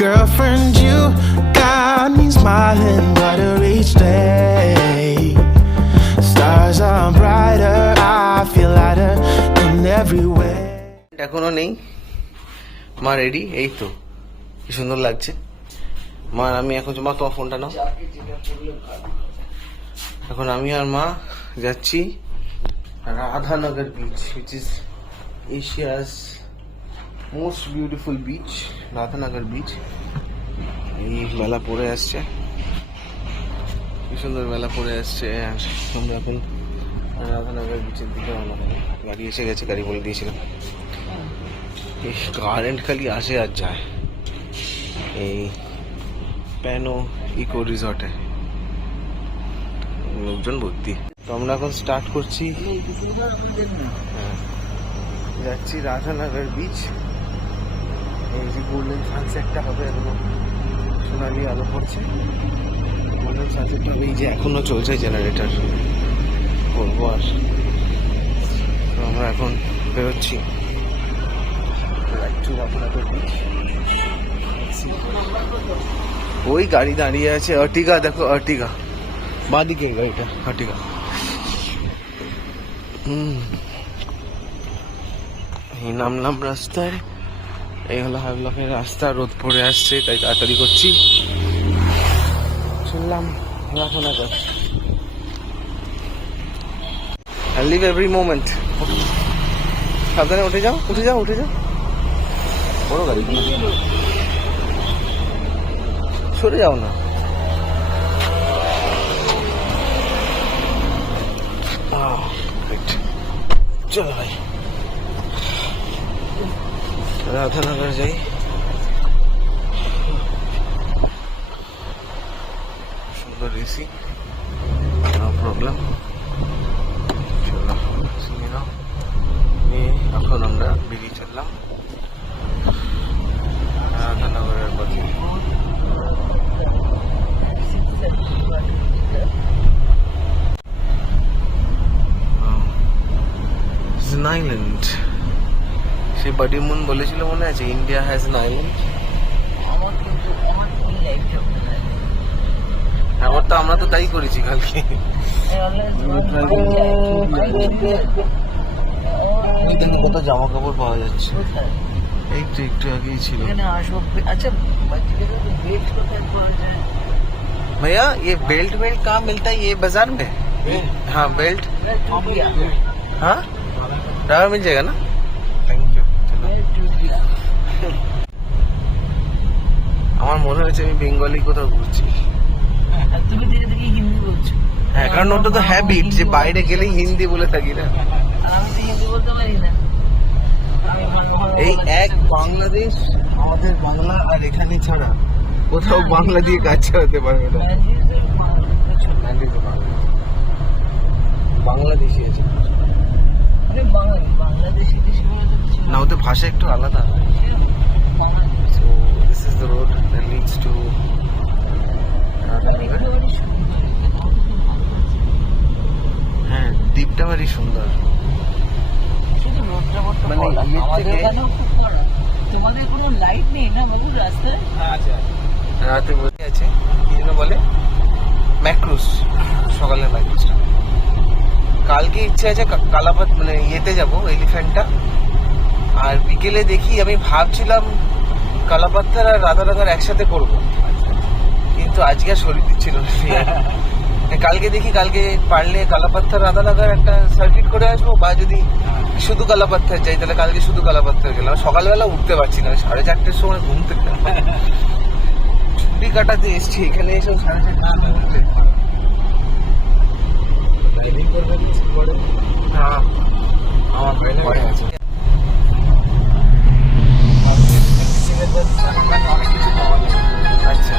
Girlfriend, you got me smiling, but each day stars are brighter, I feel lighter in every way. এখনো নেই, মা ready, এই তো কি সুন্দর লাগছে। মা আমি এখন মা তোমার ফোনটা নাও। এখন আমি আর মা যাচ্ছি Radhanagar beach, which is Asia's most beautiful beach, Radhanagar beach. এই বেলা পড়ে আসছে, কি সুন্দর বেলা পড়ে আসছে। আর আমরা এখন রাধানগর বিচের দিকে রওনা দেবো। গাড়ি এসে গেছে, গাড়ি বলে দিয়েছিলাম। এই কারেন্ট খালি আসে আর যায় এই প্যানো ইকো রিসর্টে, লোকজন ভর্তি। তো আমরা এখন স্টার্ট করছি, যাচ্ছি রাধানগর বিচ। এই যে গোল্ডেন সানসেটটা হবে, একদম সোনালি আলো পড়ছে। গোল্ডেন সানসেটটা এই যে এখনো চলছে জেনারেটর, বলবো আর। তো আমরা এখন বেরোচ্ছি রাধানগর বিচ। ওই গাড়ি দাঁড়িয়ে আছে, আর্টিগা, দেখো আর্টিগা, বাঁদিকে গাড়িটা আর্টিগা। এই নামলাম রাস্তায়, এই হলো হাই ব্লকের রাস্তা। রোদ পড়ে আসছে তাই তাড়াতাড়ি করছি। শুনলাম Radhanagar, I live every moment. সাবধানে উঠে যাও, উঠে যাও, উঠে যাও। বড় গাড়ি, সরে যাও না। চলো ভাই, রাধানগর যাই। সুন্দর এসি, নো প্রবলেম। চলো এখন আমরা বেরিয়ে চললাম রাধানগরের পথে। আইল্যান্ড, সেই বাডি মুন বলেছিল মনে আছে, ইন্ডিয়া হ্যাজ এন আইল্যান্ড। আমার তো, আমরা তো তাই করেছি কালকে। কত জামা কাপড় পাওয়া যাচ্ছে, এই তো একটু আগেই ছিল। भैया ये बेल्ट कहाँ मिलता है, ये बाजार में? हाँ बेल्ट, हाँ ड्राइवर मिल जाएगा ना? Thank you. আমার মনে হচ্ছে আমি বেঙ্গলি কোথাও ঘুরছি। তুমি ধীরে ধীরে হিন্দি বলছো। হ্যাঁ, কারণ ওটা তো হ্যাবিট যে বাইরে গেলেই হিন্দি বলে থাকি না। আমি তো হিন্দি বলতে পারি না। এই এক বাংলাদেশ, আমাদের বাংলা আর এখানে ছাড়া কোথাও বাংলা দিয়ে কাজ চালাতে পারবে না। বাংলাদেশি আছে না, ওদের ভাষা একটু আলাদা। So this is the road that leads to হ্যাঁ, দ্বীপটা ভারী সুন্দর। মানে তোমাদের কোনো লাইট নেই না বাবু রাস্তায়? রাতে বসে আছে, কি যেন বলে, ম্যাক্রুস, সকালে ম্যাক্রুসটা। কালকে ইচ্ছে আছে কালাপাত, মানে ইয়েতে যাবো, এলিফ্যান্টটা। আর বিকেলে দেখি, আমি ভাবছিলাম কালাপাত্তার আর রাধানগর একসাথে করবো, কিন্তু আজকে আর শরীর দিচ্ছিল না। কালকে দেখি, কালকে পারলে কালাপাত্তার রাধানগর একটা সার্কিট করে আসবো, বা যদি শুধু কালাপাত্তার যাই তাহলে কালকে শুধু কালাপাত্তার গেলাম। সকালবেলা উঠতে পারছি না, 4:30-র সময় ঘুম থেকে ছুটি কাটাতে এসছি, এখানে এসে 4:30 উঠতে। হ্যাঁ, আমার পরে আছে। আচ্ছা,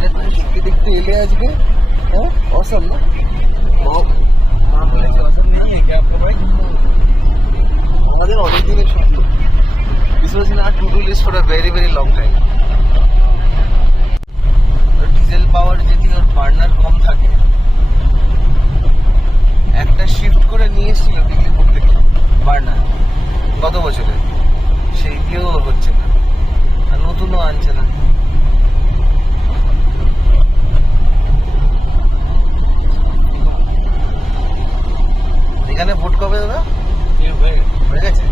এটা তুমি সত্যি দেখতে এলে আজকে, হ্যাঁ অসম না মা বলেছে অসম নেই কি আপনার ভাই, আমাদের অনেক দিনের স্বপ্ন। This was in our to-do list for a very very long time. Diesel power যদি ওর বার্নার কম থাকে, একটা শিফট করে নিয়ে এসেছিল দিল্লিপুর থেকে বার্নার গত বছরে, সেই দিয়েও হচ্ছে না, আর নতুনও আনছে না। এখানে ভোট কবে দাদা হয়ে গেছে?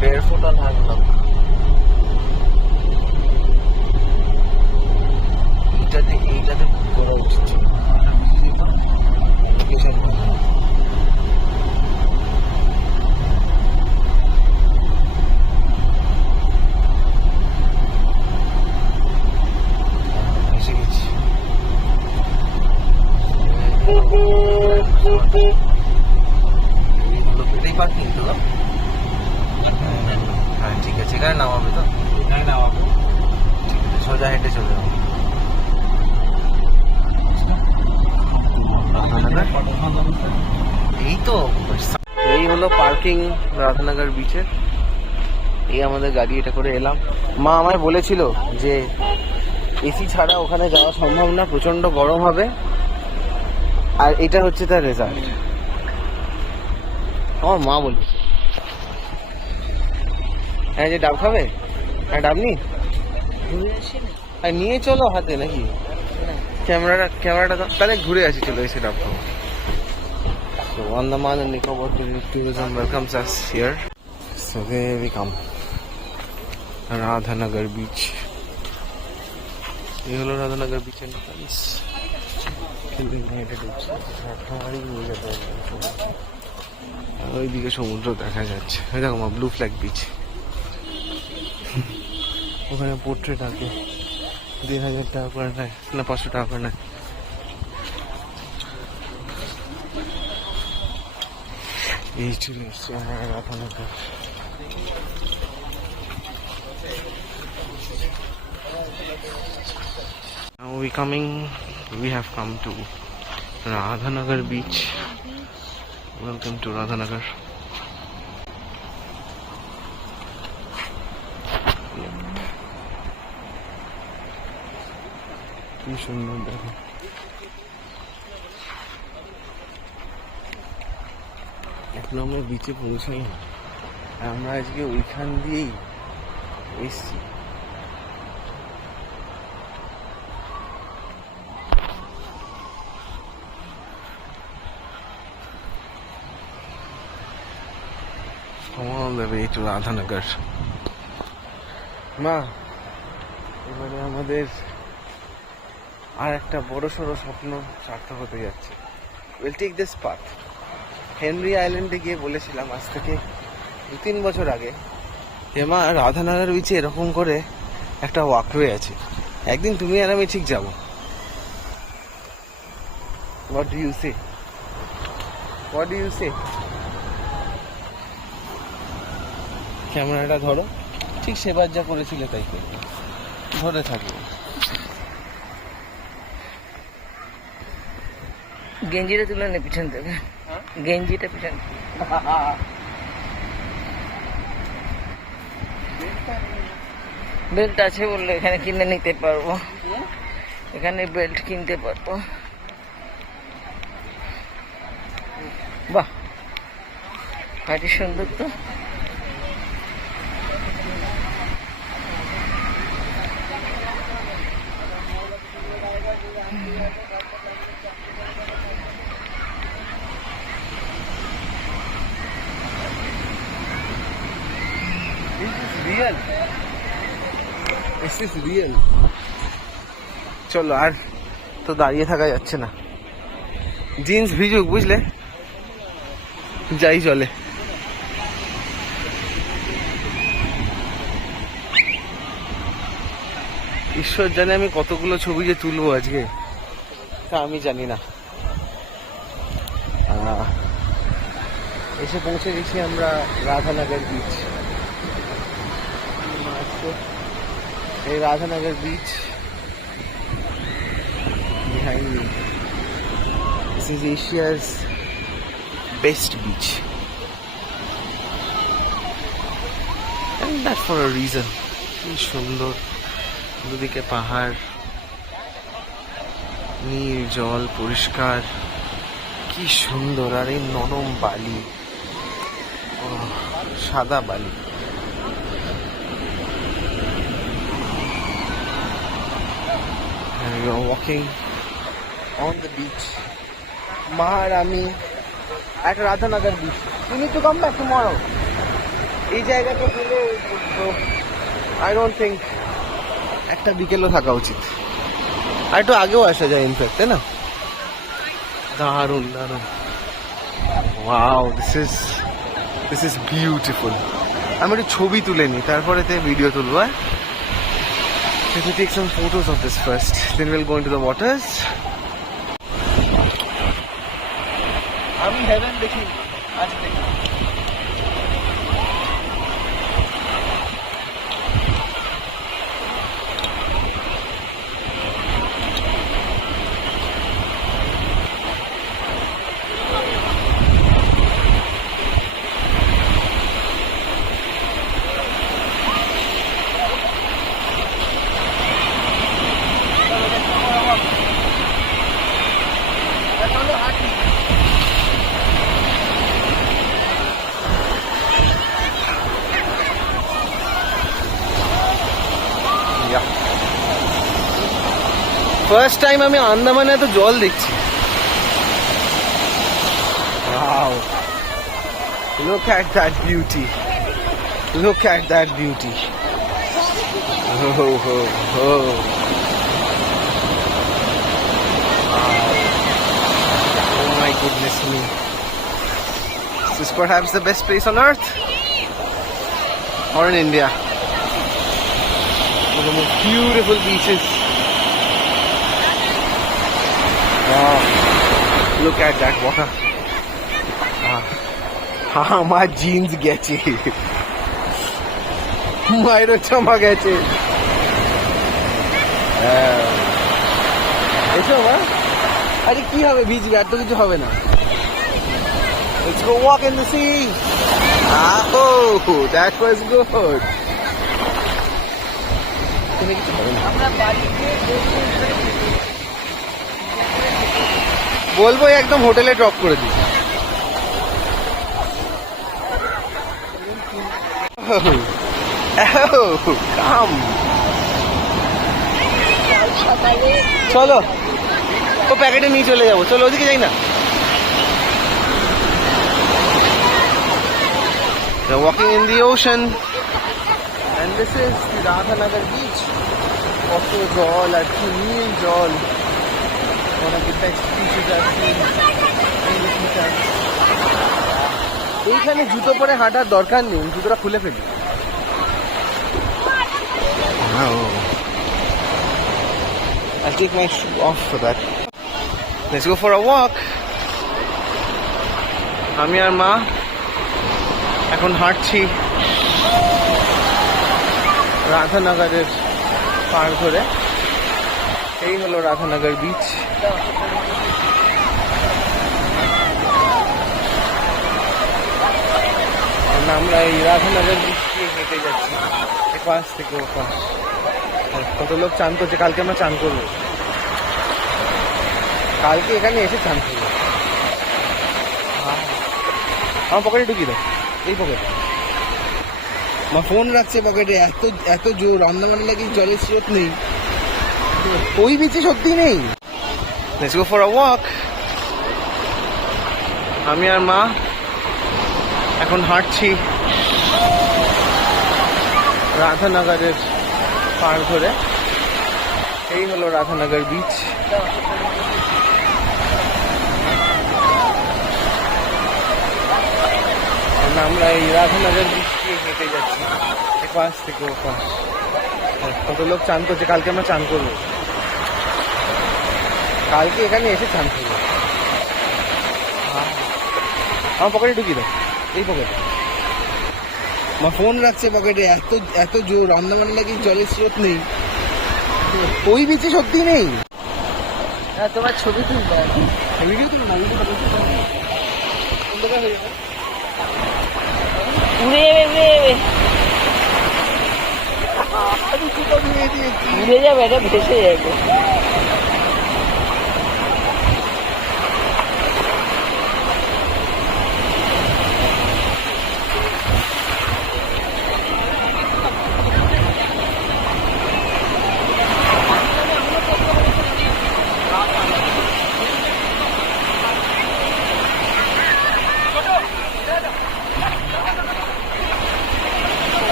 Barefoot on Hanlock. এইটাতে করা উচিত ছিল। লোকেশন এসে গেছি। এটাই পার্কিং তো? হ্যাঁ ঠিক আছে, এখানে নামাবে তো? এখানে নামাবে, ঠিক আছে, সোজা হেঁটে চলে যাবো। এই তো এই হলো পার্কিং রাধানগর বিচের। এই আমাদের গাড়ি এটা করে এলাম। মা আমায় বলেছিল যে এসি ছাড়া ওখানে যাওয়া সম্ভব না, প্রচন্ড গরম হবে, আর এটা হচ্ছে তার রেজাল্ট। আমার মা বলেছে। হ্যাঁ যে ডাব খাবে, হ্যাঁ ডাব নি নিয়ে চলো হাতে নাকি, ক্যামেরাটা তাহলে ঘুরে আসি, চলো এসে ডাব খাবো। So Andaman and Nicobar tourism welcomes us here. So there we come. Radhanagar beach. এই হলো রাধানগর বিচ এন্ট্রান্স। ওইদিকে সমুদ্র দেখা যাচ্ছে, ওই দেখো মা ব্লু ফ্ল্যাগ বিচ। ওখানে পোর্ট্রেট আছে, 1,500 টাকা করে নেয় না 500 টাকা করে নেয়। এই চলে এসছি আমরা Radhanagar. Now we have come to Radhanagar beach. Welcome to Radhanagar. কি সুন্দর দেখো, এখন আমরা বিচে পৌঁছাই না, আমরা আজকে ওইখান দিয়েই এসছি। On the way to Radhanagar. মা এবারে আমাদের আর একটা বড় সড়ো স্বপ্ন সার্থক হতে যাচ্ছে। Will take this path. Henry আইল্যান্ডে গিয়ে বলেছিলাম আজ থেকে 2-3 বছর আগে, মা রাধানগর বিচে এরকম করে একটা ওয়াকওয়ে আছে, একদিন তুমি আর আমি ঠিক যাবো। What do you say? What do you say? ক্যামেরাটা ধরো, ঠিক সেবার যা করেছিলে তাই করবে, ধরে থাকবে। গেঞ্জিটা তুলে নে পিছন থেকে, গেঞ্জিটা পিছন। বেল্ট আছে বললে এখানে কিনে নিতে পারবো, এখানে বেল্ট কিনতে পারবো। বাহ ভারী সুন্দর তো। চলো আর তো দাঁড়িয়ে থাকা যাচ্ছে না, জিন্স ভিজুক, বুঝলে, যাই চলে। ঈশ্বর জানে আমি কতগুলো ছবি যে তুলবো আজকে, তা আমি জানি না। এসে পৌঁছে গেছি আমরা রাধানগর বিচ। এই Radhanagar beach behind me. This is Asia's best beach, and that for a reason. কি সুন্দর, দুদিকে পাহাড়, নীল জল, পরিষ্কার, কি সুন্দর। আর এই নরম বালি, সাদা বালি। And we are walking on the beach. Maharami at Radhanagar beach. You need to come back tomorrow. এই জায়গাটা গেলে I don't think একটা বিকেলও থাকা উচিত, আর একটু আগেও আসা যায় ইনফ্যাক্ট, তাই না? দারুণ দারুণ। Wow, this is beautiful. আমি একটু ছবি তুলে নিই, তারপরে ভিডিও তুলবো। Let me take some photos of this first, then we'll go into the waters. আমি হেভেন দেখি আজ দেখি। ফার্স্ট টাইম আমি আন্দামানে এত জল দেখছি। Wow. Look at that beauty. Look at that beauty. Oh, oh, oh. Wow. Oh my goodness me. This is perhaps the best place on earth, or in India. One of the most beautiful beaches. Wow. Look at that water. আমার jeans গেছে, মায়ের চামা গেছে। এসো মা। আরে কি হবে, ভিজবে, আর তো কিছু হবে না। Let's go walk in the sea. Oh, that was good. বলবো একদম হোটেলে ড্রপ করে দিই। চলো, ও প্যাকেটে নিয়ে চলে যাবো। চলো ওদিকে যাই না। They're walking in the ocean, and this is the Radhanagar beach. কত জল, আর কি নীল জল। One of the best beaches I've seen in the future. এইখানে জুতো পরে হাঁটার দরকার নেই, জুতোটা খুলে ফেলি। I'll take my shoe off for that. Let's go for a walk. আমি আর মা এখন হাঁটছি রাধানগরের পার ধরে। এই হলো রাধানগর বিচ। আমরা এই রাধানগর বিচ দিয়ে হেঁটে যাচ্ছি, এপাশ থেকে ওপাশ। কত লোক চান করছে। কালকে আমরা চান করবো, কালকে এখানে এসে চান করবো। আমার পকেটে ঢুকিয়ে দাও, এই পকেটে। আমার ফোন রাখছে পকেটে। এত জোর, আন্দামানে লাগে জলের স্রোত নেই, ওই বিচে সত্যি নেই। Let's go for a walk. আমি আর মা এখন হাঁটছি রাধানগরের পার ধরে। এই হলো রাধানগর বিচ। আমরা এই রাধানগর বিচ দিয়ে হেঁটে যাচ্ছি এপাশ থেকে ওপাশ। কত লোক চান করছে, কালকে আমরা চান করবো, কালকে এখানে এসে চান করবো। আমার পকেটে ঢুকিয়ে দাও, এই পকেটে আমার ফোন রাখছে পকেটে। এত এত জোর আন্দামান নাকি জলের স্রোত নেই, ওই বিচে সত্যি নেই। হ্যাঁ, তোমার ছবি তুলবে ভিডিও তুলো না, ভিডিও হয়ে যাবে। উড়ে যাবে, উড়ে যাবে, এটা ভেসে যাবে।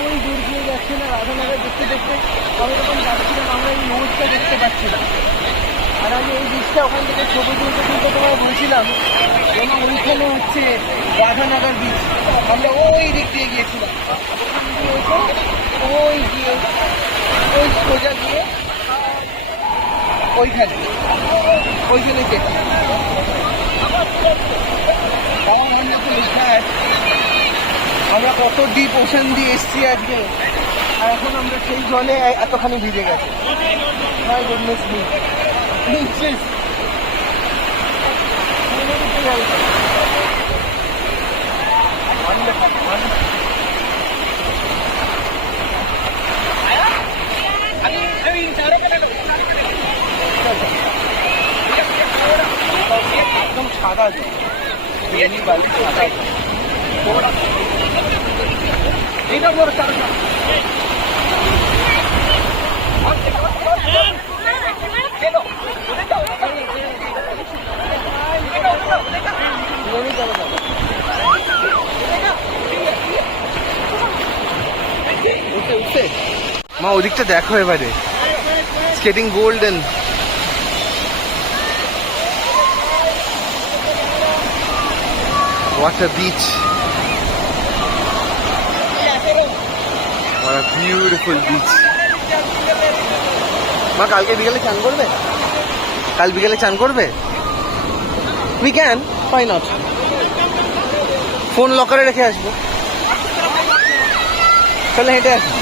ওই দূর দিয়ে যাচ্ছে না রাধানগর দেখতে দেখতে, আমি যখন যাচ্ছিলাম আমরা এই মোড়টা দেখতে পাচ্ছিলাম। আর আমি এই বীজটা ওখান থেকে ছবি তুলতে তুলতে তোমার বলছিলাম যেন ওইখানে হচ্ছে রাধানগর বীজ। আমরা ওই দিক দিয়ে গিয়েছিলাম, ওই গিয়ে ওই সোজা গিয়ে ওইখানে ওই জন্য দেখি আমরা কত ডিপ ওশান দিয়ে এসছি আজকে, আর এখন আমরা সেই জলে এতখানি ভিজে গেছে। My goodness me. একদম সাদা জল, বালি সাদা জল। এটা বড় চারটা মা, ওদিকটা দেখো এবারে, skating golden. What a beach. What a beautiful beach. মা, কালকে বিকেলে চান করবে? কাল বিকেলে চান করবে? We can, why not? Phone লকারে রেখে আসবো, চলে হেঁটে আসবো।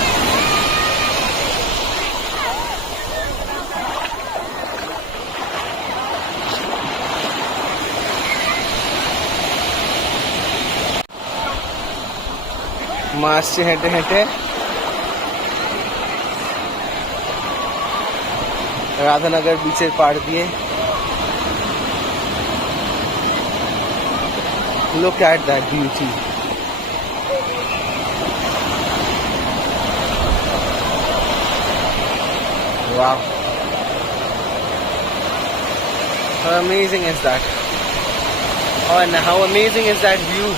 মা আসছে হেঁটে হেঁটে রাধানগর বিচের পাড় দিয়ে। Look at that beauty. Wow. How amazing is that? Oh, and how amazing is that view?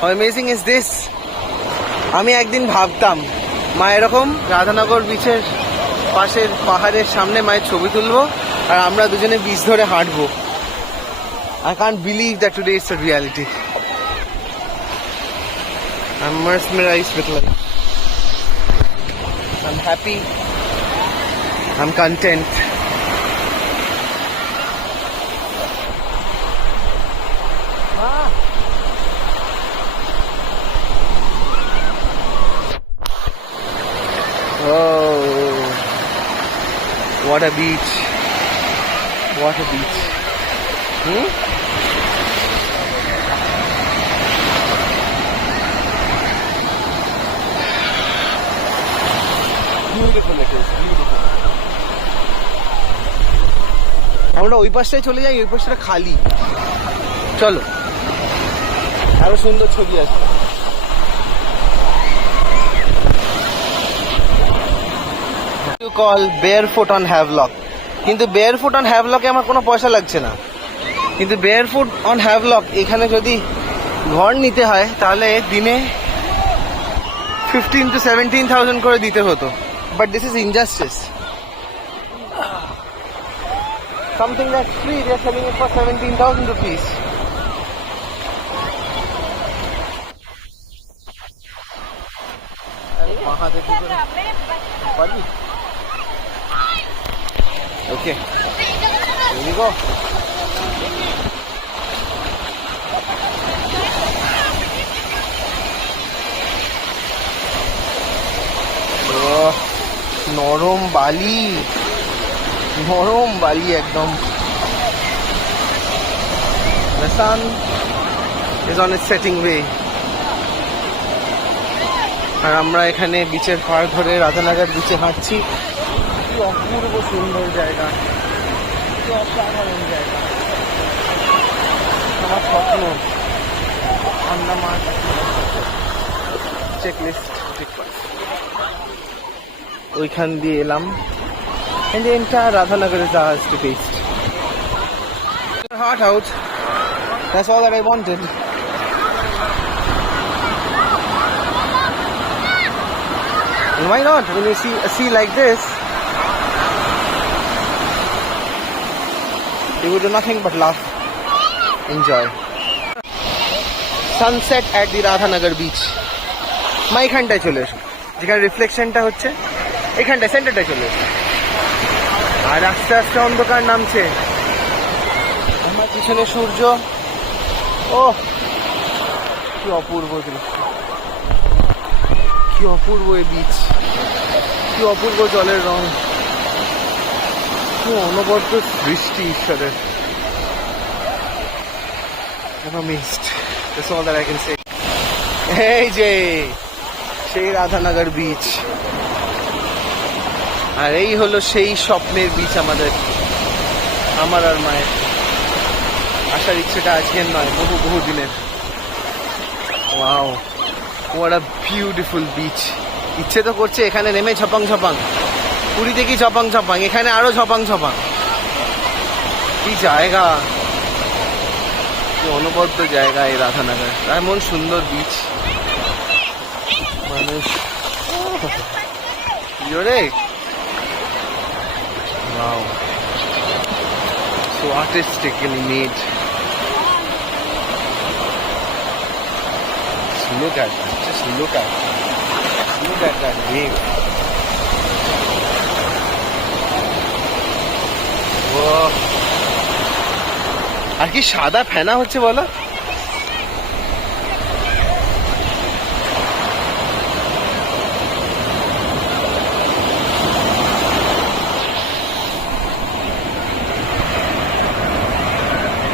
How amazing is this? আমি একদিন ভাবতাম মা এরকম রাধানগর বিচের পাশের পাহাড়ের সামনে মায়ের ছবি তুলবো আর আমরা দুজনে বিচ ধরে হাঁটবো। I can't believe that today is a reality. I'm mesmerized with life. I'm happy. I'm content. Oh, what a beach. What a beach. Beautiful it is, beautiful. আমরা ওই পাশটায় চলে যাই, ওই পাশটা খালি। চলো, আরো সুন্দর ছবি আসবে। কল বেয়ারফুট অন হ্যাভলক, কিন্তু বেয়ারফুট অন হ্যাভলকে আমার কোনো পয়সা লাগছে না। কিন্তু বেয়ারফুট অন হ্যাভলক এখানে যদি ঘর নিতে হয় তাহলে দিনে 15 to 17,000 করে দিতে হতো, but this is injustice. Something that's free, they're selling it for 17,000 rupees. Okay, here we go. নরম বালি, নরম বালি একদম। The sun is on its setting way. আর আমরা এখানে বিচের পাড় ধরে রাধানগর বিচে হাঁটছি। কি অপূর্ব সুন্দর জায়গা, কি অসাধারণ জায়গা। আমার স্বপ্ন আন্দামান চেকলিস্ট ঠিক করে ওইখান দিয়ে এলাম। And the entire Radhanagar is ours to taste. Heart out. That's all that I wanted. And why not? When you see a sea like this, you would do nothing but laugh, enjoy. Sunset at the Radhanagar beach. মা এখানটায় চলে এসো, যেখানে রিফ্লেকশনটা হচ্ছে এখানটায় সেন্টারটায় চলে এসো। আর আস্তে আস্তে অন্ধকার নামছে, আমার পিছনে সূর্য। ও কি অপূর্ব দৃশ্য, কি অপূর্ব এই বিচ, কি অপূর্ব জলের রং, কি অনবদ্য দৃষ্টি ঈশ্বরের। I'm amazed. That's all that I can say. এই যে সেই রাধানগর বিচ, আর এই হলো সেই স্বপ্নের বিচ আমাদের, আমার আর মায়ের। আসার ইচ্ছেটা আজকের নয়, বহু বহু দিনের। Wow, what a beautiful beach. ইচ্ছে তো করছে এখানে নেমে ঝপাং ঝপাং, পুরীতে কি ঝপাং ঝপাং, এখানে আরো ঝপাং ঝপাং। কি জায়গা, কি অনবদ্য জায়গা এই রাধানগর, এমন সুন্দর বিচ। মানুষ জোরে, wow, so artistically made. Just look at that, just look at that wave. Whoa. আর কি সাদা ফেনা হচ্ছে বলো,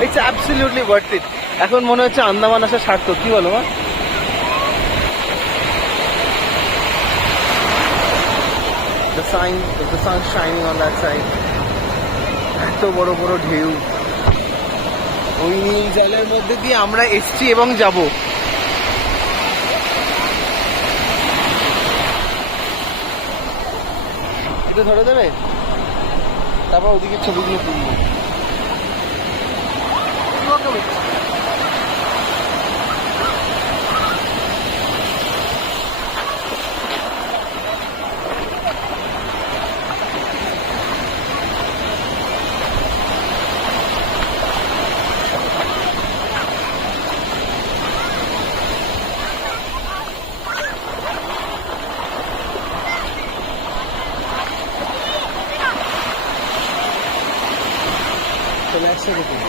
ইটস অ্যাবসলিউটলি ওয়ার্থ ইট। এখন মনে হচ্ছে আন্দামান আসা সার্থক, কি বলো মা? The sun shining on that side. এত বড় বড় ঢেউ, ওই নীল জলের মধ্যে দিয়ে আমরা এসছি এবং যাব। এটা ধরে দেবে, তারপর ওদিকে ছবিগুলো তুলবো।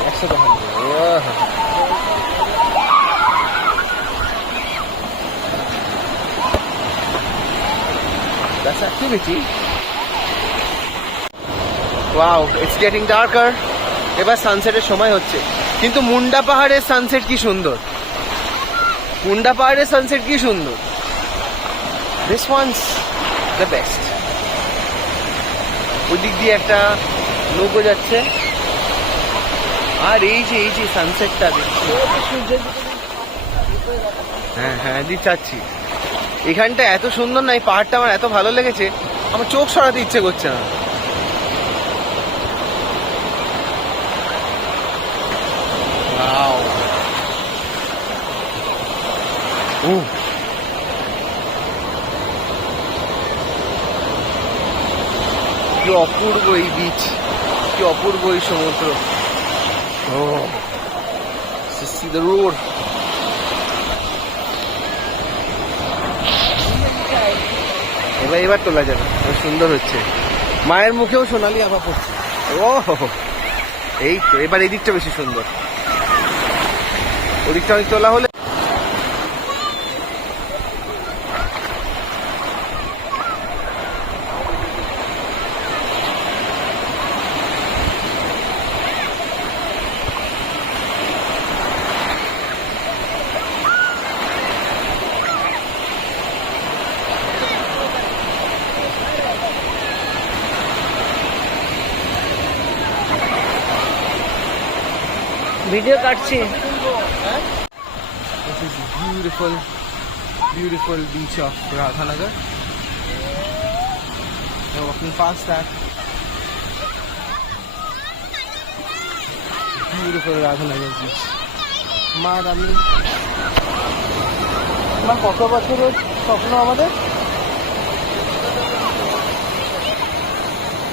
একসাথে That's activity. Wow, it's getting darker. এবার সানসেটের সময় হচ্ছে, কিন্তু মুন্ডা পাহাড়ের সানসেট কি সুন্দর, মুন্ডা পাহাড়ের সানসেট কি সুন্দর। This one's the best. ওই দিক দিয়ে একটা নৌকো যাচ্ছে, আর এই যে সানসেটটা দেখছি, হ্যাঁ দিচ্ছি। এখানটা এত সুন্দর না, এই পাহাড়টা আমার এত ভালো লেগেছে, আমার চোখ সরাতে ইচ্ছে করছে না। অপূর্ব এই বিচ, কি অপূর্ব এই সমুদ্র। ও see the road. এবার তোলা যাবে, সুন্দর হচ্ছে। মায়ের মুখেও সোনালি আভা পড়ছে। ও এই তো এবার এই দিকটা বেশি সুন্দর, ওদিকটা অনেক তোলা হলে। ভিডিও কাটছি। This is beautiful, beautiful beach of Radhanagar. We're walking past that. Beautiful Radhanagar beach. মার আমি আমার কত বছরের স্বপ্ন আমাদের,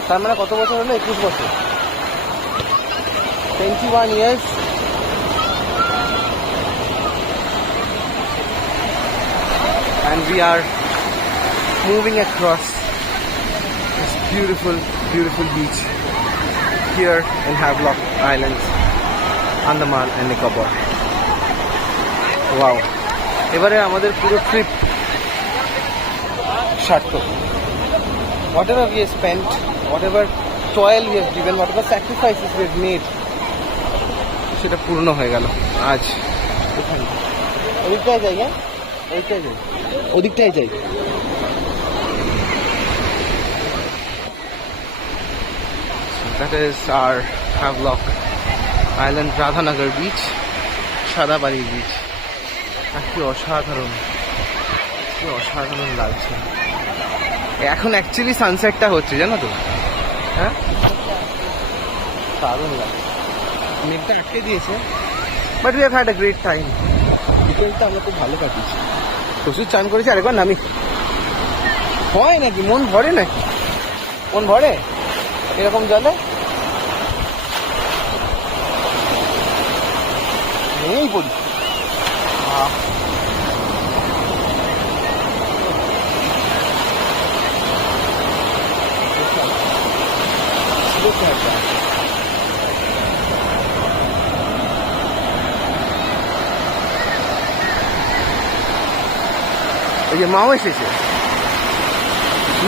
তার মানে কত বছর হলো? 21 বছর, 21 years. And we are moving across this beautiful, beautiful beach here in Havelock Islands, Andaman and Nicobar. Wow! এবারে আমাদের পুরো ট্রিপ সার্থক। Whatever we have spent, whatever toil we have given, whatever sacrifices we have made, সেটা পূর্ণ হয়ে গেল আজ। ওদিকটায় যাই, হ্যাঁ ওদিকটায় যাই, ওদিকটায় যাই। That is our Havelock Island Radhanagar beach, সাদাবাড়ি বিচ। কি অসাধারণ, কি অসাধারণ লাগছে। এখন অ্যাকচুয়ালি সানসেটটা হচ্ছে, জানো তো? হ্যাঁ, দারুণ লাগে। মেঘটা আটকে দিয়েছে, but we have had a great time. বিকেলটা আমরা খুব ভালো কাটিয়েছি। প্রচুর চান করেছি, আরেকবার নামি। হয় নাকি? মন ভরে নাকি? মন ভরে এরকম জলে? নেই পড়ি। ওই যে মাও এসেছে,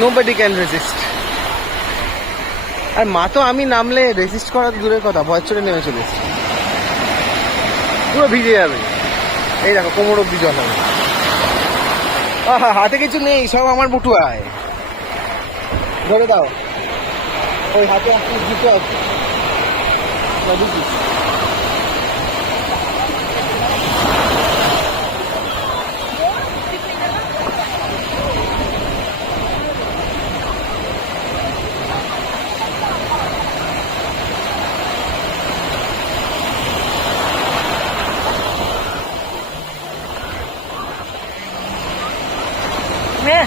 নোবডি ক্যান রেজিস্ট। আর মা তো আমি নামলে রেজিস্ট করার দূরের কথা, ভয় চড়ে নেমে চলে এসেছে। পুরো ভিজে যাবে। এই দেখো কোমর অব্দি জল হবে। হাতে কিছু নেই, সব আমার বটুয়ায়। ধরে দাও, ওই হাতে আপনার জুতো আছে। হ্যাঁ,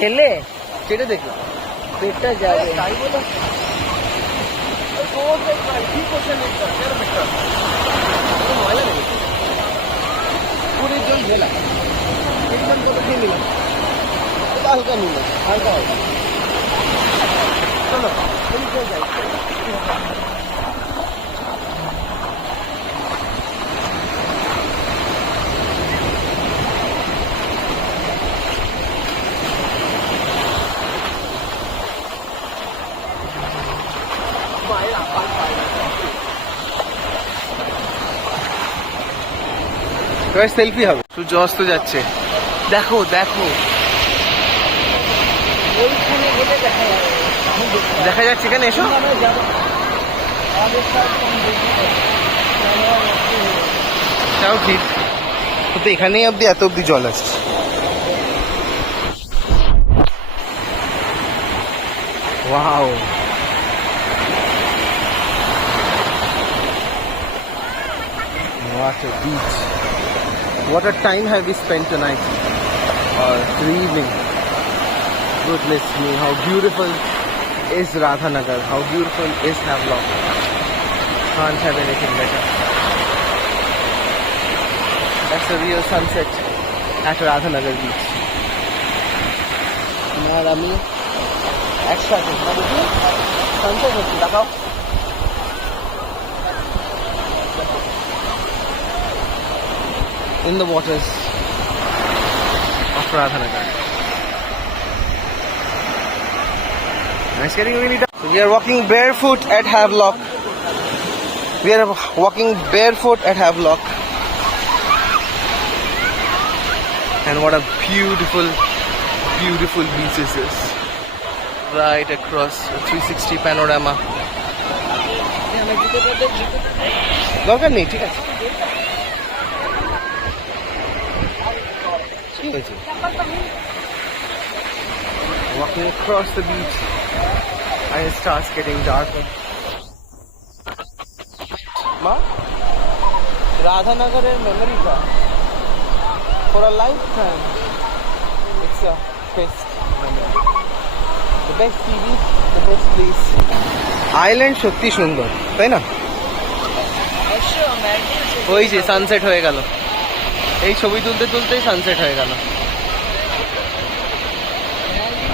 খেলে কেটে দেখলাম পেটটা যাবে। তাই বলো পুরীর জল ঢেলা একদম তো খেয়ে নিলাম, হালকা নিলাম, হালকা হালকা। চলো যাই। সেলফি হবে। সূর্য অস্ত যাচ্ছে, দেখো দেখো, ওইখানে গেলে দেখা যাবে। দেখা যাচ্ছে। এখানে এসো, তাও ঠিক। তো এখানেই অব্দি এত অব্দি জল আছে। Wow, what a beach. What a time have we spent tonight or the evening. Goodness me, how beautiful is Radhanagar, how beautiful is Havelock. Can't have anything better. That's the real sunset at Radhanagar beach. আর আমি একসাথে sunset হচ্ছে দেখাও। In the waters of Radhanagar. Nice getting really down. So we are walking barefoot at Havelock. We are walking barefoot at Havelock. And what a beautiful, beautiful beach is this. Right across a 360 panorama. দরকার নেই, ঠিক আছে। Walking across the beach and it starts getting darker. Ma, Radhanagar's memory ka for a lifetime. It's a best memory. The best TV, the best place. Island সত্যি সুন্দর, তাই না? ওই যে সানসেট হয়ে গেল, এই ছবি তুলতে তুলতেই সানসেট হয়ে গেল।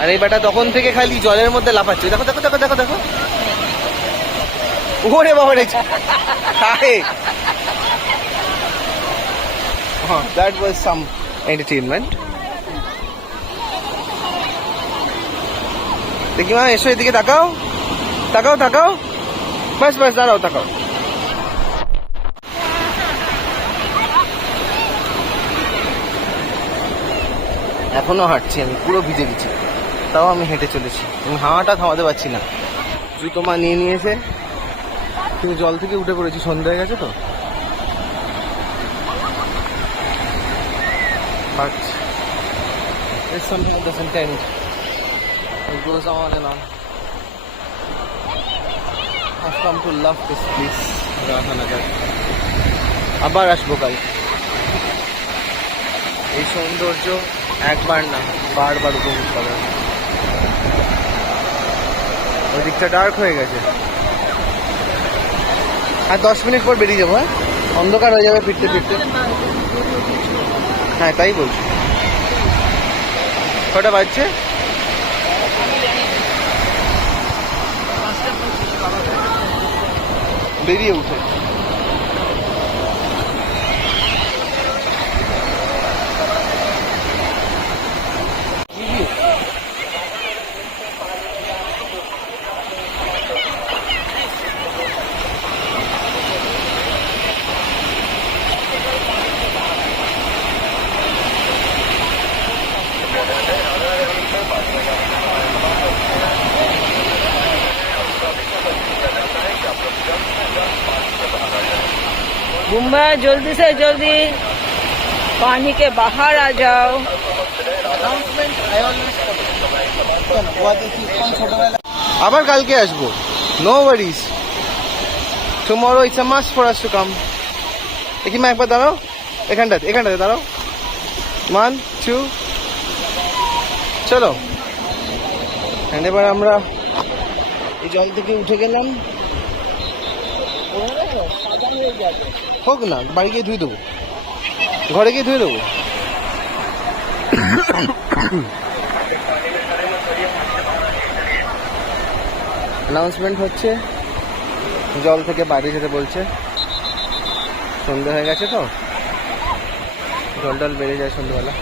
আর এই বেটা তখন থেকে খালি জলের মধ্যে লাফাচ্ছে। দেখো দেখো দেখো দেখো দেখো, ওরে বাবা রে, that was some entertainment. দেখি মা, এসো এদিকে, তাকাও তাকাও তাকাও, বাস বাস, দাঁড়াও, তাকাও। এখনো হাঁটছি আমি, পুরো ভিজে গেছি, তাও আমি হেঁটে চলেছি। আমি হাওয়াটা থামাতে পারছি না। জুতো মা নিয়ে নিয়েছে, কিন্তু জল থেকে উঠে পড়েছি, সন্ধ্যা হয়ে গেছে তো। But it's something that doesn't end. It goes on and on. I've come to love this place, Radhanagar. আবার আসবো কাল। এই সৌন্দর্য একবার না, বারবার উপভোগ করার। ওই দিকটা ডার্ক হয়ে গেছে, আর 10 মিনিট পর বেরিয়ে যাবো। হ্যাঁ, অন্ধকার হয়ে যাবে ফিরতে ফিরতে। হ্যাঁ, তাই বলছি। কটা বাজছে? বেরিয়ে উঠে बुम्बा, जल्दी से जल्दी पानी के बाहर आ जाओ। আবার কালকে আসবো, no worries. Tomorrow it's a must for us to come. দেখি মা, একবার দাঁড়াও, এখানটাতে এখানটাতে দাঁড়াও। 1 2, চলো। এবার আমরা এই জল থেকে উঠে গেলাম। হোক না, বাড়ি গিয়ে ধুয়ে দেবো, ঘরে গিয়ে ধুয়ে দেবো। অ্যানাউন্সমেন্ট হচ্ছে, জল থেকে বাইরে যেতে বলছে। সন্ধ্যে হয়ে গেছে তো, জল টল বেড়ে যায় সন্ধ্যেবেলা।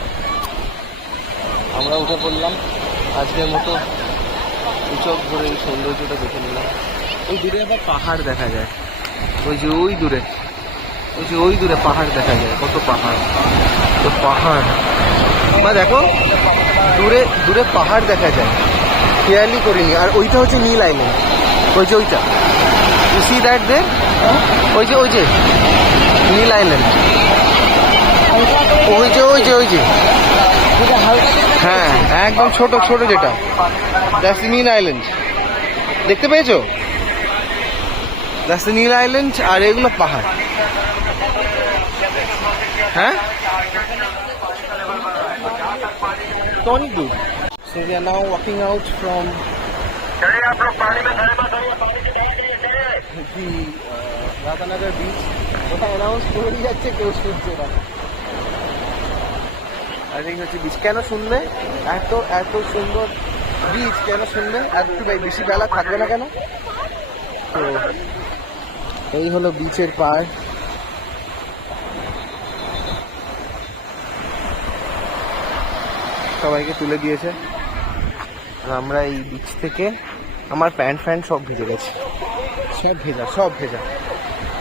আমরা উঠে পড়লাম, আজকের মতো চোখ ভরে এই সৌন্দর্যটা দেখে নিলাম। ওই দূরে আবার পাহাড় দেখা যায়, ওই যে ওই দূরে, ওই যে ওই দূরে পাহাড় দেখা যায়। কত পাহাড়, তো পাহাড় বা দেখো, দূরে দূরে পাহাড় দেখা যায়, ক্লিয়ারলি করিনি। আর ওইটা হচ্ছে নীল আইল্যান্ড, ওই যে ওইটা, ইউ সি দ্যাট দে, ওই যে নীল আইল্যান্ড, ওই যে ওই যে ওই যে, হ্যাঁ একদম ছোট ছোট যেটা, দ্যাটস নীল আইল্যান্ড। দেখতে পেয়েছো? That's Neil island. আর এগুলো পাহাড়। হ্যাঁ তো অনেক দূর। So we are now walking out from the Radhanagar beach. ওটা অ্যানাউন্স করে দিয়ে যাচ্ছে, কেউ শুনছে না। আর এই হচ্ছে বিচ। কেন শুনবে? এত এত সুন্দর বিচ কেন শুনবে? আর একটু বেশি বেলা থাকবে না কেন? তো এই হলো বিচের পাড়। সবাইকে তুলে দিয়েছে। আর আমরা এই বিচ থেকে, আমার প্যান্ট ফ্যান্ট সব ভিজে গেছে, সব ভেজা।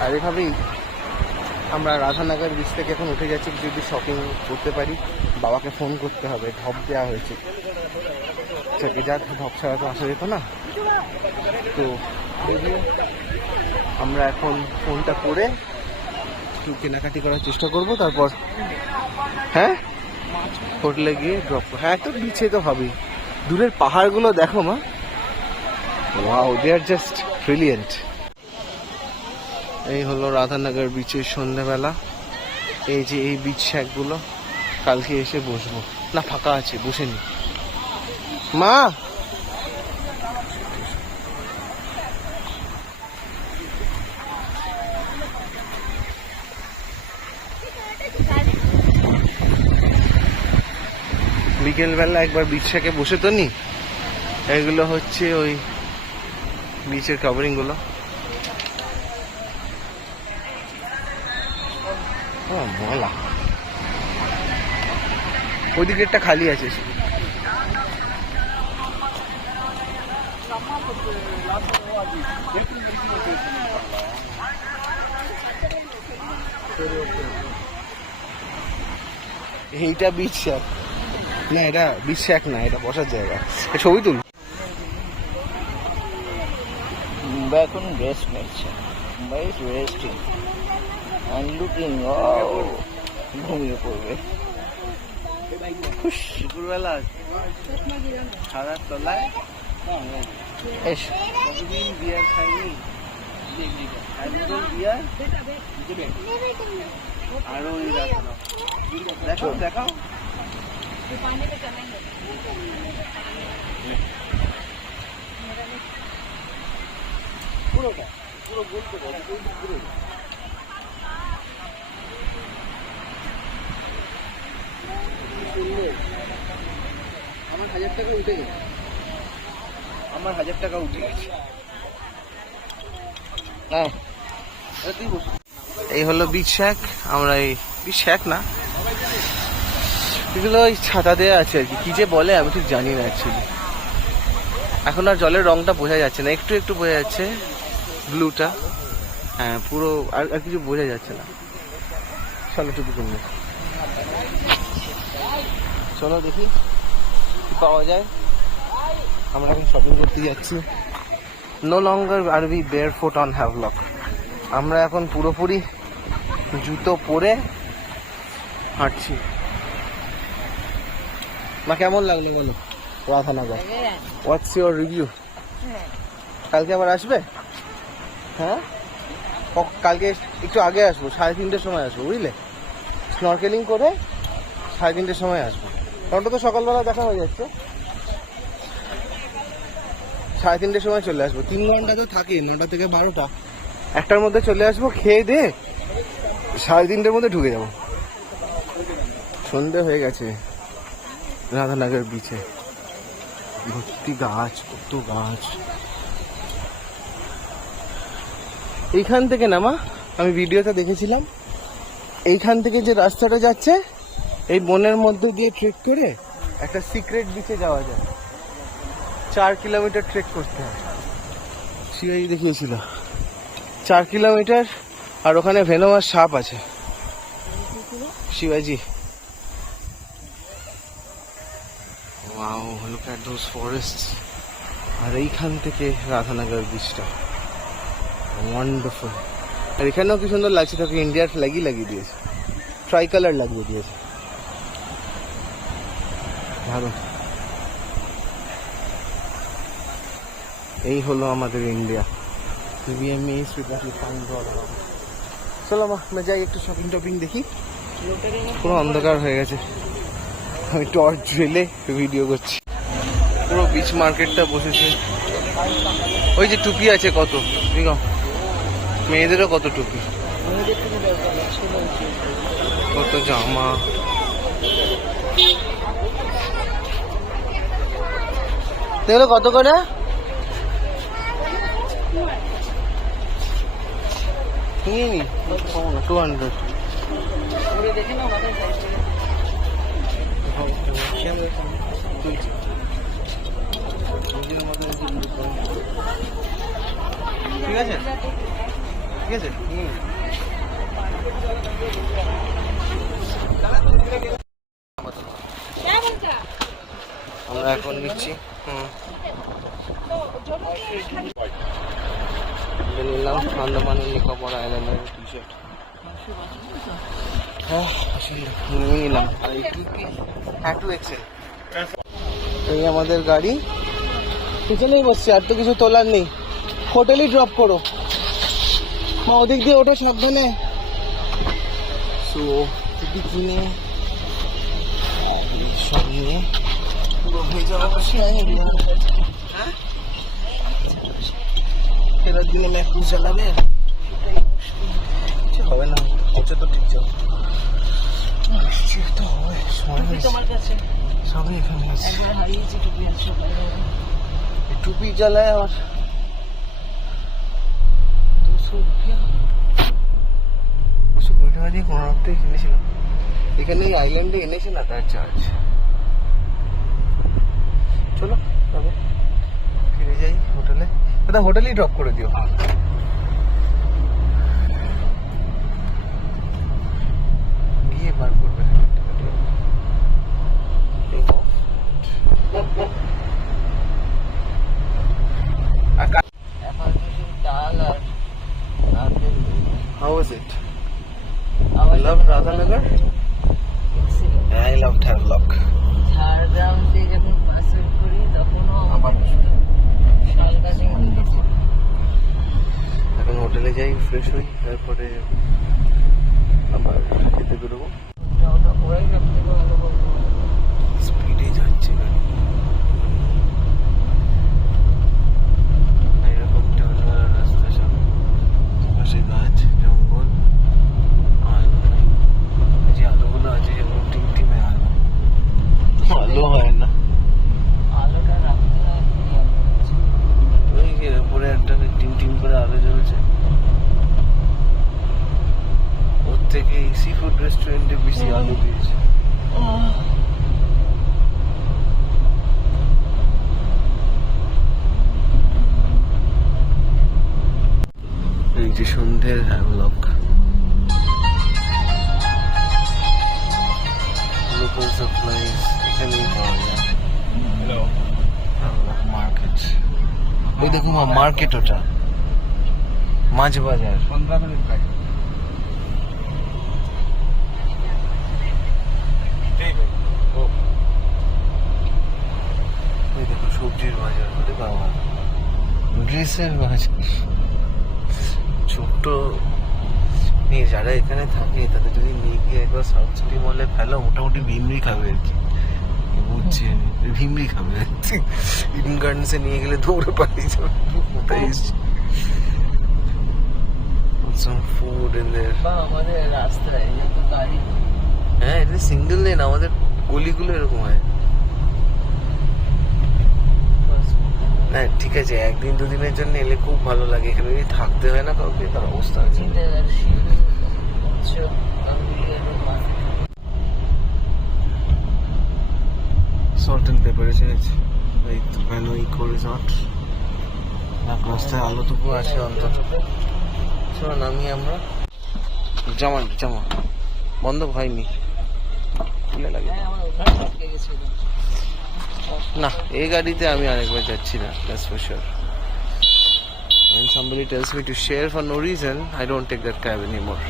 আর এভাবেই আমরা রাধানগর বিচ থেকে এখন উঠে যাচ্ছি, যদি শপিং করতে পারি। বাবাকে ফোন করতে হবে, ঢপ দেওয়া হয়েছে। যাক, ঢপ ছাড়া তো আসা যেত না। তো আমরা এখন ফোনটা করে একটু কেনাকাটি করার চেষ্টা করব, তারপর হ্যাঁ হোটেলে গিয়ে ড্রপ। হ্যাঁ, তো বিচে তো হবেই। দূরের পাহাড়গুলো দেখো মা, ওয়াও, দে আর জাস্ট ব্রিলিয়েন্ট। এই হলো রাধানগর বিচের সন্ধ্যাবেলা। এই যে এই বিচ শ্যাকগুলো, কালকে এসে বসবো। না, ফাঁকা আছে, বসে নি। মা, বিকেলবেলা একবার বিচ শ্যাকে বসে তো নি। এগুলো হচ্ছে ওই বিচের কভারিং গুলো। মলা, ওইদিকে একটা খালি আছে। এইটা বিচ শ্যাক না, এটা বিচ শ্যাক না, এটা বসার জায়গা। ছবি তুল। মুম্বাই এখন রেস্ট নিচ্ছে। Mumbai is resting and looking. ঘুমিয়ে পড়বে। দুপুরবেলা ছাড়ার তলায় এসো। কতদিন বিয়ার খাইনি। বিয়ার আরো দেখাও দেখাও। পুরোটা পুরো বলতে পারো পুরো। আমার 1000 টাকা উঠে গেছে। আমার 1000 টাকা উঠে গেছে। হ্যাঁ, তুই বস। এই হলো বিচ শ্যাক। আমরা এই বিচ শ্যাক না, এগুলো ওই ছাতা দেওয়া আছে আর কি। কি যে বলে আমি ঠিক জানি না অ্যাকচুয়ালি। এখন আর জলের রংটা বোঝা যাচ্ছে না, একটু একটু বোঝা যাচ্ছে ব্লুটা। হ্যাঁ, পুরো আর কিছু বোঝা যাচ্ছে না। চলো টুকু কিনবে, চলো দেখি কি পাওয়া যায়। আমরা এখন শপিং করতে যাচ্ছি। নো লঙ্গার আর be bare foot on Havelock. আমরা এখন পুরোপুরি জুতো পরে হাঁটছি। মা, কেমন লাগলো বলো রাধানগর? What's your review? কালকে আবার আসবে? হ্যাঁ, কালকে একটু আগে আসবো, 3:30টার সময় আসবো, বুঝলে? স্নরকেলিং করে 3:30টার সময় আসবো। কারণটা তো সকালবেলা দেখা হয়ে যাচ্ছে। 3:30টার সময় চলে আসবো। 3 ঘন্টা তো থাকি, 9টা থেকে 12টা। 1টার মধ্যে চলে আসবো, খেয়ে দিয়ে 3:30টার মধ্যে ঢুকে যাবো। সন্ধে হয়ে গেছে রাধানগর বিচে। ভর্তি গাছ, কত গাছ। এইখান থেকে না মা, আমি ভিডিওতে দেখেছিলাম, এইখান থেকে যে রাস্তাটা যাচ্ছে, এই বনের মধ্যে দিয়ে ট্রেক করে একটা সিক্রেট বিচে যাওয়া যায়। 4 কিলোমিটার ট্রেক করতে হয়। শিবাজি দেখিয়েছিল 4 কিলোমিটার। আর ওখানে ভেনোমাস সাপ আছে। শিবাজি, wow, look at those forests. আর এইখান থেকে রাধানগর বিচটা ওয়ান্ডারফুল। আর এখানেও কি সুন্দর লাগছে, তাকে ইন্ডিয়ার ফ্ল্যাগই লাগিয়ে দিয়েছে, ট্রাই কালার লাগিয়ে দিয়েছে, ভালো। এই হলো আমাদের ইন্ডিয়া। চলো মা, আমি যাই একটু শপিং টপিং দেখি। পুরো অন্ধকার হয়ে গেছে, আমি টর্চ জ্বেলে ভিডিও করছি। পুরো বিচ মার্কেটটা বসেছে। ওই যে টুপি আছে কত, দেখো মেয়েদেরও কত টুপি, কত জামা। দেখলো কত করে? নিয়ে নি 200। ঠিক আছে ঠিক আছে। আমরা এখন নিচ্ছি নিলাম আন্দামান নিকোবর আইল্যান্ডের টি শার্ট। নিয়ে নিলাম। আর এই টুপি 2XL। এই আমাদের গাড়ি, পিছনেই বসছে, আর তো কিছু তোলার নেই। হোটেলই ড্রপ করো মা, ওদিক দিয়ে ওটা সাবধানে। সো টুপি কিনে সব নিয়ে পুরো ভেজা অবস্থায় ফেরার দিনে ম্যাকুস জ্বালাবে, কিছু হবে না, পৌঁছে তো ঠিক যাবে। সবই এখানে আছে। টুপি জ্বালায় আমার 200 রুপিয়া, 220 টাকা দিয়ে কোনো রাত্রে কিনেছিলাম। এখানে এই আইল্যান্ডে এনেছে না, তার চার্জ। চলো তবে ফিরে যাই হোটেলে। দাদা হোটেলেই ড্রপ করে দিও। গিয়ে বার করবে How was it? I love Radhanagar. I loved Havelock. Jhargram দিয়ে যখন বাসে করি তখনও এখন হোটেলে যাই, ফ্রেশ হই, তারপরে আবার খেতে বেরোবো। স্পিডে যাচ্ছে গাড়ি, এরকম রাস্তা, সব পাশে গাছ জঙ্গল, আলো নেই। যে আলোগুলো আছে যেগুলো টিমটিমে আলো, আলো হয় না। আলোটা রাখতে হয়, ওই যে উপরে একটা টিম করে আলো জ্বলছে, ওর থেকে সি ফুড রেস্টুরেন্টে বেশি আলো দিয়েছে। এই যে সন্ধ্যের হ্যাভলক, লোকাল সাপ্লাইজ এখানেই পাওয়া যায়। হ্যাভলক মার্কেট, ওই দেখুন মার্কেট, ওটা মাছ বাজার। 15 মিনিট লাগে। ওই দেখো সবজির বাজার, ওরে বাবা ড্রেসের বাজার। ছোট্ট মেয়ে যারা এখানে থাকে তাদের যদি নিয়ে গিয়ে একবার সাউথ সিটি মলে ফেলো, মোটামুটি ভিমরি খাবে আর কি, বুঝছি ভিমরি খাবে। ইডেন গার্ডেন্সে নিয়ে গেলে দৌড়ে পালিয়ে যাবে, কোথায় এসছি। Some food in there. আমাদের রাস্তায় গাড়ি, হ্যাঁ এটা সিঙ্গেল লেন, আমাদের গলিগুলো এরকম হয় না। ঠিক আছে, একদিন দুদিনের জন্য এলে খুব ভালো লাগে, এখানে যদি থাকতে হয় না কাউকে, তার অবস্থা আছে। সল্ট এন্ড পেপার এসে গেছে, এই তো ভ্যানু ইকো রিসর্ট। রাস্তায় আলোটুকু আছে অন্তত। চলো নামি আমরা। জামা বন্ধ হয়নি, খুলে লাগে না। এই গাড়িতে আমি আরেকবার যাচ্ছি না, that's for sure. When somebody tells me to share for no reason, I don't take that cab anymore.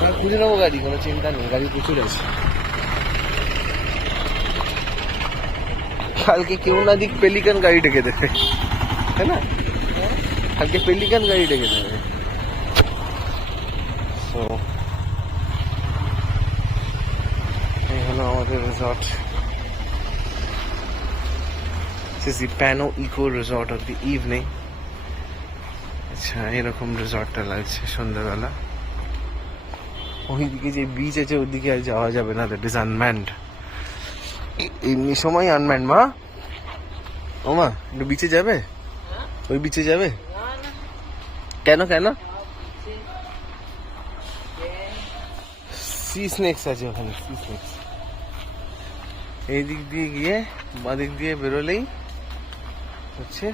আমি খুঁজে নেবো গাড়ি, কোনো চিন্তা নেই, গাড়ি প্রচুর আছে। কালকে কেউ না দিক পেলিকান গাড়ি ডেকে দেবে, তাই না? কালকে পেলিকান গাড়ি ডেকে দেবে। So আমাদের resort. This is the Pano Eco Resort of the evening. আচ্ছা, এরকম রিসর্টটা লাগছে সন্ধ্যাবেলা। ওইদিকে যে বিচ আছে ওইদিকে আর যাওয়া যাবে না, দ্যাট ইজ আনম্যান্ড। এমনি সময় আনম্যান্ড। মা, ও মা, একটু বিচে যাবে? ওই বিচে যাবে? কেন কেন? সি স্নেকস আছে ওখানে, সি স্নেকস। এই দিক দিয়ে গিয়ে বাঁ দিক দিয়ে বেরোলেই হচ্ছে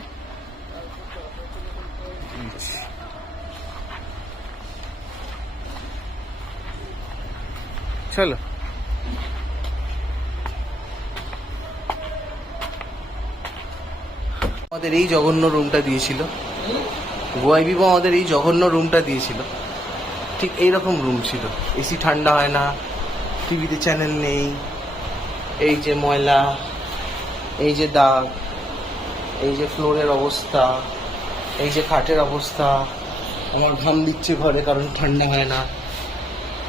বিচ। চলো। আমাদের এই জঘন্য রুমটা দিয়েছিল গোয়াই বিবো, আমাদের এই জঘন্য রুমটা দিয়েছিল। ঠিক এইরকম রুম ছিল, এসি ঠান্ডা হয় না, টিভিতে চ্যানেল নেই, এই যে ময়লা, এই যে দাগ, এই যে ফ্লোরের অবস্থা, এই যে খাটের অবস্থা। আমার ঘাম দিচ্ছে ঘরে কারণ ঠান্ডা হয় না।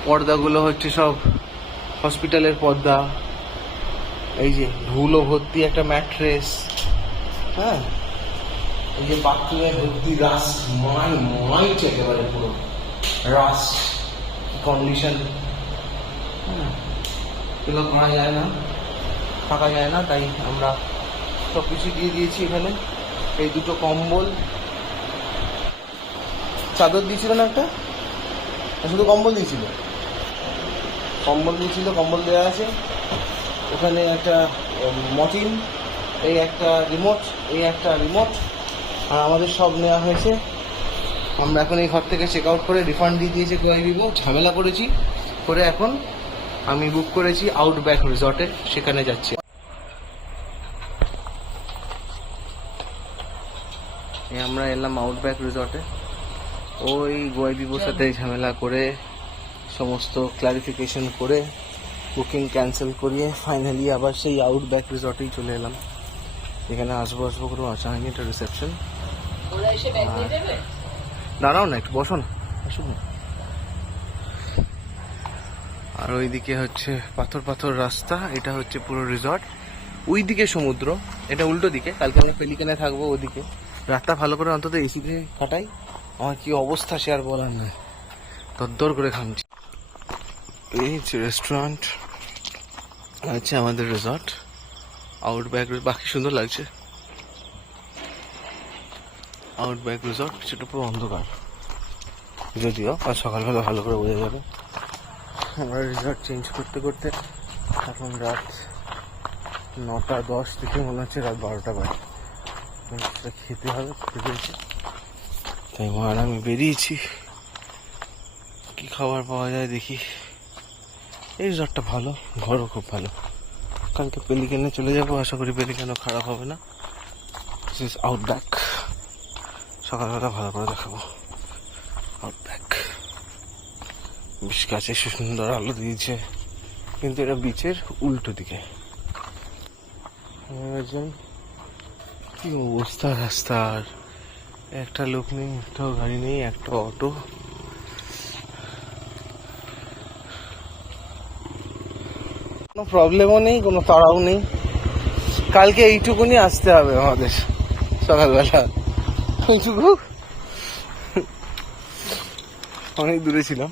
পর্দাগুলো হচ্ছে সব হসপিটালের পর্দা। এই যে ধুলো ভর্তি একটা ম্যাট্রেস। হ্যাঁ, এই যে বাথরুমে ভর্তি রাস্ট, মাইট একেবারে পুরো রাস্ট কন্ডিশন। হ্যাঁ, এগুলো করা যায় না, থাকা যায় না, তাই আমরা সব কিছু দিয়ে দিয়েছি এখানে। এই দুটো কম্বল, চাদর দিয়েছিল না একটা, শুধু কম্বল দিয়েছিল, কম্বল দিয়েছিল, কম্বল দেওয়া আছে। ওখানে একটা মর্টিন, এই একটা রিমোট, এই একটা রিমোট, আর আমাদের সব নেওয়া হয়েছে। আমরা এখন এই ঘর থেকে চেক আউট করে রিফান্ড দিয়ে দিয়েছে গোয়াই বিবো। ঝামেলা করেছি করে এখন আমি বুক করেছি আউটব্যাক রিসর্টে, সেখানে যাচ্ছি। আমরা এলাম আউটব্যাক রিসর্টে। ওই গোয়াই বিবোর সাথে ঝামেলা করে সমস্ত ক্লারিফিকেশন করে বুকিং ক্যান্সেল করিয়ে ফাইনালি আবার সেই আউটব্যাক রিসর্টেই চলে এলাম। এখানে আসবো করে আসা হয়নি, একটা রিসেপশন। দাঁড়াও না, একটু বসো না, আসুন না। আর ওইদিকে হচ্ছে পাথর পাথর রাস্তা, এটা হচ্ছে পুরো রিসর্ট। ওইদিকে সমুদ্র, এটা উল্টো দিকে। কালকে আমরা পেলিকানে থাকবো ওদিকে। রাতটা ভালো করে অন্তত এসিতে কাটাই। আমার কি অবস্থা সে আর বলার নয়, দরদর করে ঘামছি। এই রেস্টুরেন্ট আছে আমাদের রিসর্ট আউটব্যাক। বাকি সুন্দর লাগছে আউটব্যাক রিসর্ট। সেটা পুরো অন্ধকার যদিও, আর সকালবেলা ভালো করে বোঝা যাবে। আমরা রিসর্ট চেঞ্জ করতে করতে এখন রাত 9:10 থেকে মনে হচ্ছে রাত 12টা বাজে। খেতে হবে, খেতে হয়েছে, তাই মা আর আমি বেরিয়েছি। কি খাবার পাওয়া যায় দেখি। এই রিসর্টটা ভালো, ঘরও খুব ভালো। কালকে পেলিকানে চলে যাবো, আশা করি পেলিকানও খারাপ হবে না। This is outback. সকালবেলা ভালো করে দেখাবো আউটব্যাক। বেশ কাছে সুন্দর আলো দিয়েছে, কিন্তু এটা বিচের উল্টো দিকে। কি অবস্থা রাস্তার, একটা লোক নেই, একটাও গাড়ি নেই, একটা অটো। কোনো প্রবলেমও নেই, কোনো তাড়াও নেই। কালকে এইটুকুনি আসতে হবে আমাদের সকালবেলা, এইটুকু। অনেক দূরে ছিলাম।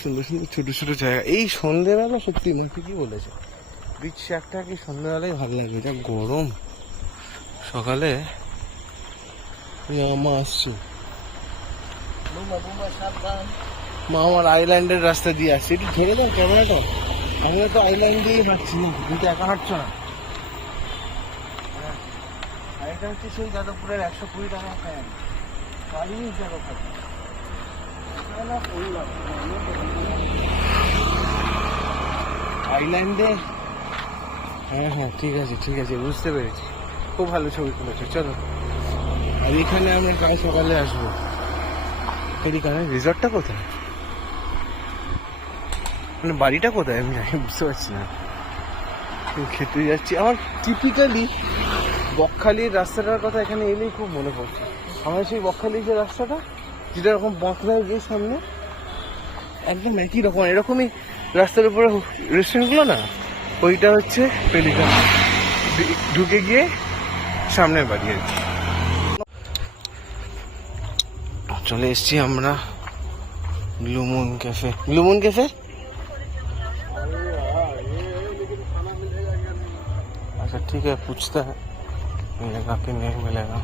সুন্দর সুন্দর ছোট ছোট জায়গা। এই সন্ধ্যেবেলা সত্যি মুখে কি বলেছে, বিচ একটা কি সন্ধ্যেবেলায় ভালো লাগবে। যা গরম সকালে। মা আসছে, মা আমার আইল্যান্ডের রাস্তা দিয়ে আসছে। একটু ধরে দাও ক্যামেরাটা। আমরা তো আইল্যান্ড দিয়েই হাঁটছি না, কিন্তু একা হাঁটছো না। আর এটা হচ্ছে সেই যাদবপুরের 120 টাকা ফ্যান, বাড়ি যাবো খাচ্ছি। আইল্যান্ডে, হ্যাঁ হ্যাঁ, ঠিক আছে ঠিক আছে, বুঝতে পেরেছি। খুব ভালো ছবি তুলেছো, চলো। আর এখানে আমরা কাল সকালে আসবো। এখানে রিসর্টটা কোথায়, মানে বাড়িটা কোথায় আমি বুঝতে পারছি না। খেতে যাচ্ছি। আমার টিপিক্যালি বকখালির রাস্তাটার কথা এখানে এলেই খুব মনে পড়ছে। আমার সেই বকখালির যে রাস্তাটা, যেটা এরকম বাঁকড়ায় গিয়ে সামনে, একদম একই রকম। এরকমই রাস্তার উপরে রেস্টুরেন্টগুলো না, ওইটা হচ্ছে পেলিকান, ঢুকে গিয়ে সামনের বাড়ি আর কি। চলে এসছি আমরা blue moon cafe. Blue moon cafe अच्छा ठीक है, पूछता है, मिलेगा कि नहीं मिलेगा।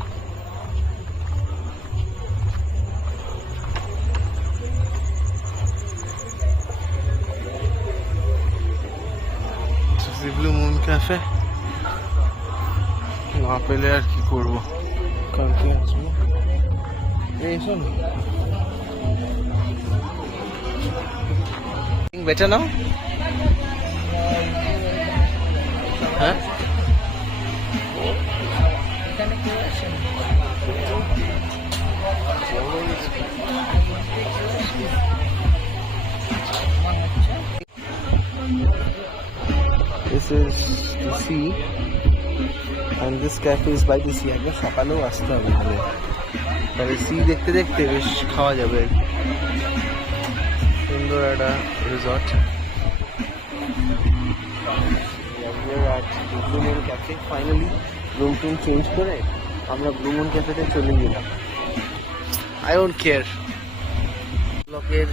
ব্লু মুন ক্যাফে না পেলে আর কি করবো, কালকে আসবো। এই শোন, বেটা নাও। হ্যাঁ এখানে কেউ আসে না। This is the sea and this cafe is by the sea. আগে সকালেও আসতে হবে, তাহলে সি দেখতে দেখতে বেশ খাওয়া যাবে। সুন্দর একটা resort, blue moon cafe. Finally room টুম চেঞ্জ করে আমরা ব্লু মুন ক্যাফেতে চলে গেলাম। I don't care. ব্লকের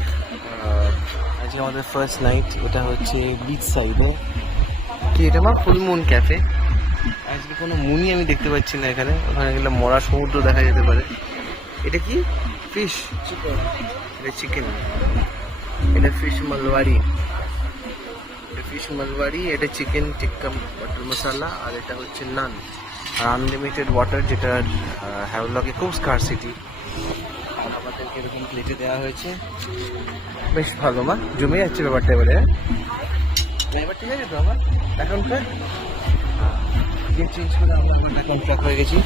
আজকে আমাদের ফার্স্ট নাইট, এটা হচ্ছে বিচ সাইডে। কি এটা মা? Full moon cafe. আজকে কোনো মুনই আমি দেখতে পাচ্ছি না এখানে, ওখানে গেলে মরা সমুদ্র দেখা যেতে পারে। এটা কি? Fish chicken. এটা চিকেন, এটা ফিশ মালওয়ারি, এটা ফিশ মালওয়ারি, এটা চিকেন টিক্কা বাটার মশলা, আর এটা হচ্ছে নান আর আনলিমিটেড ওয়াটার, যেটা হ্যাভলকে খুব স্কারসিটি। আর আমাদেরকে এরকম প্লেটে দেওয়া হয়েছে, বেশ ভালো। মা জমে যাচ্ছে ব্যাপারটা এবারে। এবার ঠিক আছে তো আমার অ্যাকাউন্টটা চেঞ্জ করে আমরা অ্যাকাউন্ট ট্র্যাক হয়ে গেছি,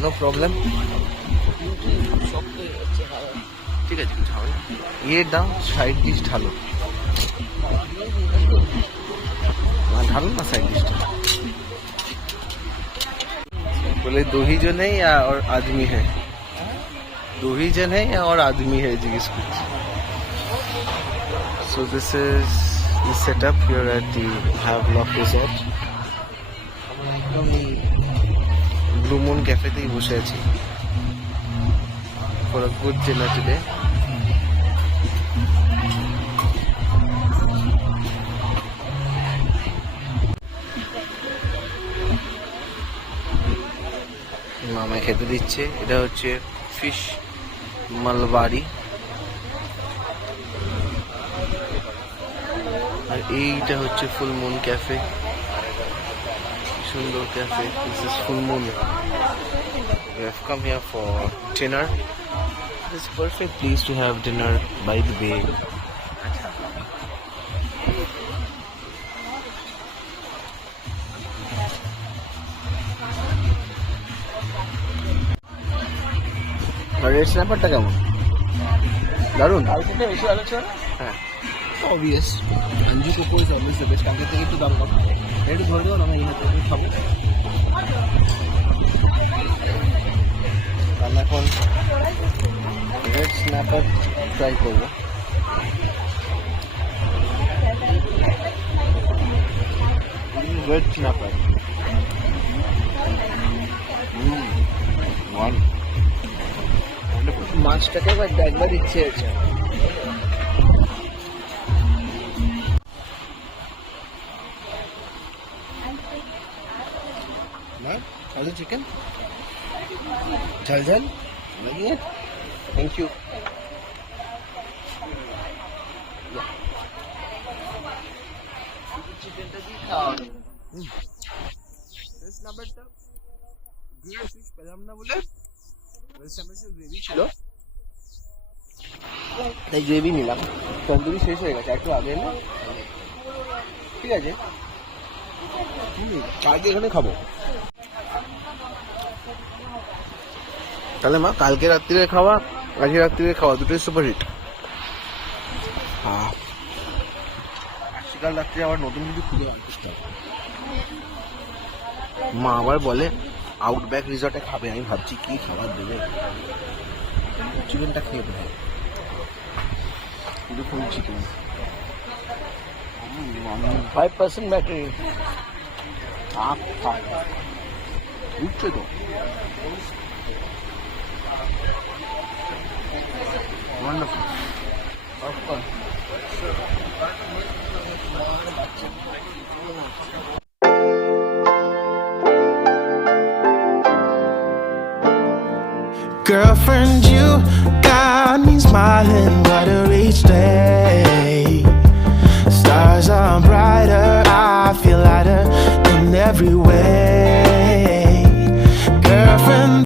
নো প্রবলেম। ঠিক আছে, কিছু হবে না। ইয়ে দাও, সাইড ডিশ ঢালো, ঢালো না সাইড ডিশটা। बोले दो ही जन है या और आदमी है? 2 ही जन है या और आदमी है जिस कुछ। So this is the setup here at the Havelock Resort. Blue Moon ক্যাফেতেই বসে আছি for a good dinner today. মামা খেতে দিচ্ছে। এটা হচ্ছে ফিশ মালবাড়ি, আর এইটা হচ্ছে ফুল মুন ক্যাফে। সুন্দর cafe, this is full moon. We have come here for dinner. It's a perfect place to have dinner by the bay. Red স্ন্যাপারটা কেমন? দারুণ। কালকেটা বেশি ভালো ছিল। হ্যাঁ, obvious Anju Coco is always the best. কালকে থেকে একটু দাম কম, একটু ধরে দেবো না, আমি এই হাতে খাবো। আমি এখন রেড স্ন্যাপার ট্রাই করবো। রেড স্ন্যাপার মাছটাকে একবার ইচ্ছে আছে। How's the chicken? Jal jal? Lagi hai? Thank you. Chicken-টা দিয়ে খাওয়া হবে। This number-টা grilled fish পেলাম না বলে গ্রেভি ছিল, তাই গ্রেভি নিলাম। তন্দুরি শেষ হয়ে গেছে, একটু আগে না। ঠিক আছে, কালকে এখানে খাবো। তাহলে মা কালকে রাত্রিরে খাওয়া, আজকে রাত্রিরে খাওয়া, দুটোই সুপার হিট। কাল রাত্রে আবার নতুন কিছু খুঁজে আনতে হবে। মা আবার বলে আউটব্যাক রিসর্টে খাবে। আমি ভাবছি কি খাবার দেবে, চিকেনটা খেয়ে দেবে, ফুল চিকেন। 5% battery. উঠছে তো wonderful Of course. Girlfriend, you got me smiling butter each day.